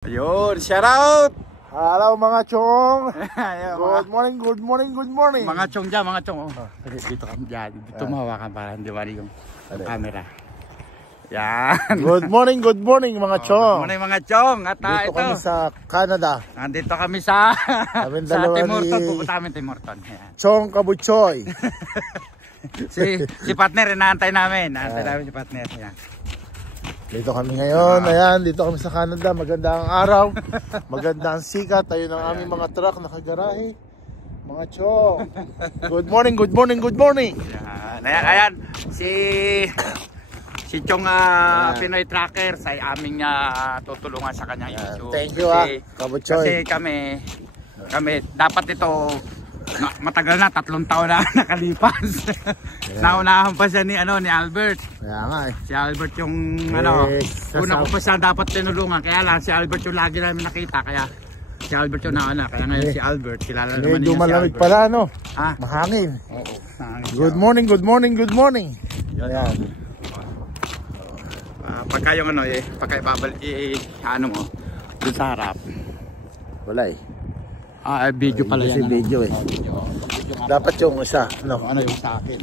Ayun, shout out! Hello mga chong! Good morning, good morning, good morning! Mga chong dyan, mga chong. Dito kami dyan, dito mahawakan para hindi mali yung camera. Yan. Good morning mga chong! Good morning mga chong. At dito kami sa Canada. Nandito kami sa Tim Hortons. Pupunta kami Tim Hortons. Chong Kabutsoy. si partner, inaantay namin. Inaantay namin si partner. Yan. Dito kami ngayon, ayan, dito kami sa Canada, maganda ang araw, maganda ang sikat, ayun ang aming mga truck nakagarahe. Mga chong, good morning, good morning, good morning. Ayan, si Chong Pinoy Tracker ay aming tutulungan sa kanyang issue. Thank you Kasi Kabutsoy. kami dapat ito matagal na, 3 taon na nakalipas. Naunahan pa siya ni Albert. Kaya nga eh. Si Albert yung una ko pa siya dapat tinulungan. Kaya lang si Albert yung lagi namin nakita. Kaya si Albert yung nauna. Kaya ngayon si Albert, kilala naman niya si malamig Albert. Pala no? Oo, Mahangin. mahangin. Good morning, good morning, good morning. Ayan. Pagka yung pagka ibabal, mo, dun sa harap. Wala eh. Video pala yan. Kasi video eh. Dapat yung isa. Ano yung sa akin.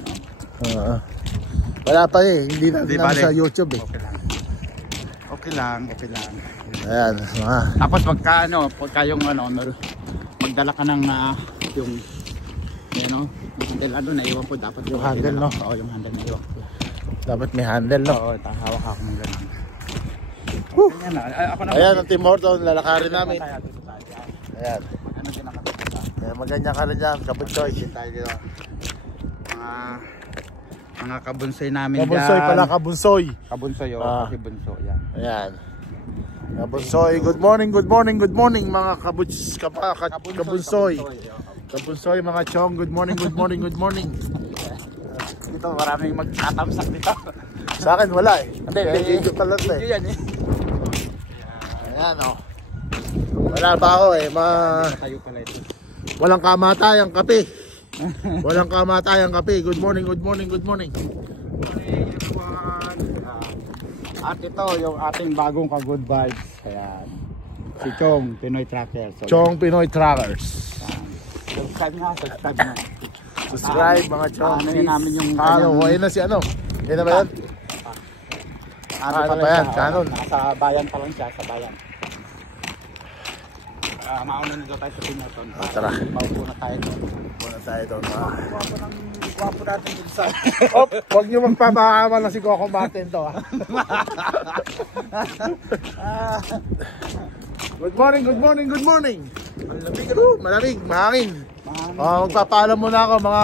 Wala pa eh. Hindi natin sa YouTube eh. Okay lang. Ayan. Tapos pagka yung magdala ka ng yung handle naiwan po dapat. Yung handle no? Oo, yung handle naiwan po. Dapat may handle no? Oo, hawak ako ng gano'n. Ayan ang Tim Hortons. Lalakarin namin. Ayan. Maganda ka rin dyan, Kabutsoy. Mga kabunsoy namin dyan. Kabunsoy pala, kabunsoy. Kabunsoy, kasi bunso, yan. Ayan. Kabunsoy, good morning, good morning, good morning mga kabunsoy. Kabunsoy, mga chong, good morning, good morning, good morning. Dito, maraming magtatamsak dito. Sa akin, wala eh. Hindi, video pala ito eh. Yan eh. Ayan o. Wala pa ako eh. Tayo pala ito. Walang kamatayang kape. Walang kamatayang kape. Good morning, good morning, good morning. Morning everyone. At ito yung ating bagong ka-good vibes. Ayan. Si Chong Pinoy Tracker. Chong Pinoy Trackers. Subscribe na. Subscribe mga Chong. Ano yun namin yung ayun na si ano. Yan na ba yan? Ano ba yan? Canon. Sa bayan pa lang siya. Sa bayan. Mauna nito tayo sa Tim Hortons. Tara. Maupo na tayo doon. Guwapo natin dun sa... Huwag nyo magpapakaman na si Coco Martin to Good morning, good morning, good morning. Malamig, mahangin. Magpapaalam muna ako mga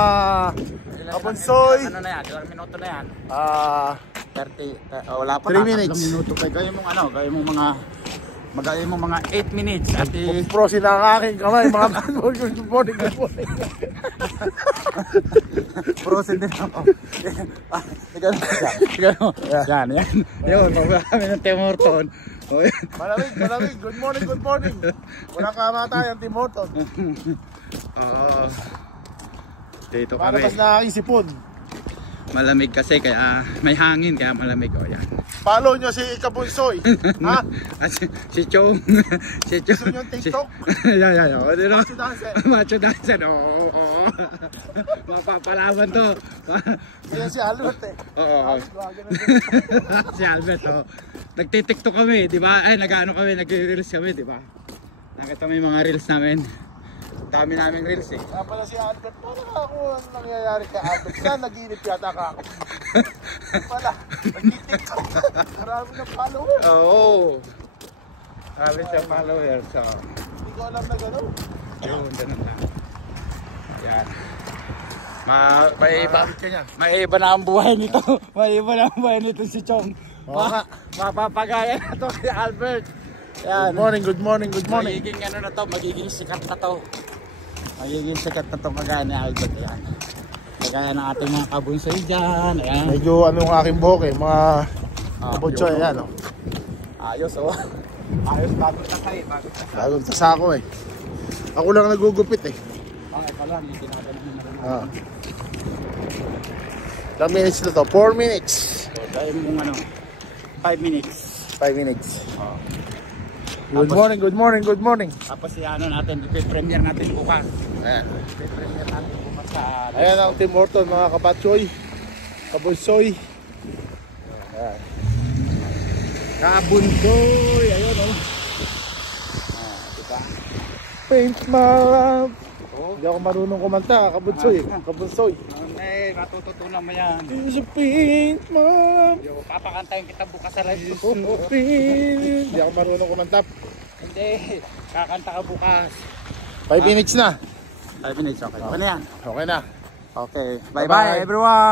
kabunsoy. Ano na yan? Ilang minuto na yan? 30. Wala pa. 3 minutes. 3 minuto. Gaya mong mga 8 minutes. At prosin ang aking kamay, mga good morning, good morning. Prosin din ako. Yan. Yun, kami ng Tim Hortons. Malamig, good morning, good morning. Walang kamatay ang Tim Hortons. Oo. Dito kami. Palabas na aking sipon. Malamig kasi kaya may hangin kaya malamig. Yan. Follow nyo si Kabunsoy. Ha? Si Chong. Gusto nyo yung TikTok? Yan. Macho dancer. Macho dancer. Oo. Mapapalaban to. Yan si Albert eh. Oo. Si Albert. Nagtitiktok kami, di ba? Ay, nagre-reels kami, di ba? Nakita mo yung mga reels namin. Dami naming reels eh. Kaya pala si Albert, paano ako ang nangyayari kay Albert? Kaya nag-iinip yata ka ako. Pala, nag-tiktok. Marami na followers. Oo. Marami siya followers. Hindi ko alam na gano'n. Yun, ganun lang. Yan. May iba na ang buhay nito. May iba na ang buhay nito si Chong. Mapapagaya na to si Albert. Yan. Good morning, good morning. Magiging sikat na to. Magiging sikat na to kagaya ni Albert. Yan. Kagaya ng ating mga kabunsoy dyan. Ayan. Medyo anong aking buhok eh, mga kabunsoy. Ayan o. Ayos o. Ayos, bagong takay. Bagong tasako eh. Ako lang nagugupit eh. Bakit pala, hindi tinagalan na. Ilang minutes na to? 4 minutes. So, dahil mong 5 minutes. 5 minutes. Good morning, good morning, good morning. Tapos ano natin, i-premiere natin bukas. Ayan. I-premiere natin bukas sa... Ayan ang Tim Horton, mga kabatsoy, kabulsoy. Ayan. Kabunsoy! Ayun, oh. Diba? Paint my love. Oh. Hindi ako marunong kumanta, kabulsoy, kabulsoy. Matututunan mo yan. Is a paint my love. Yo, papakantayin kita bukas sa live ko. Hindi ako marunong kumanta. Hindi, kakanta ka bukas. 5 minutes na. 5 minutes, okay. Okay na yan. Okay na. Okay, Bye-bye. bye-bye everyone!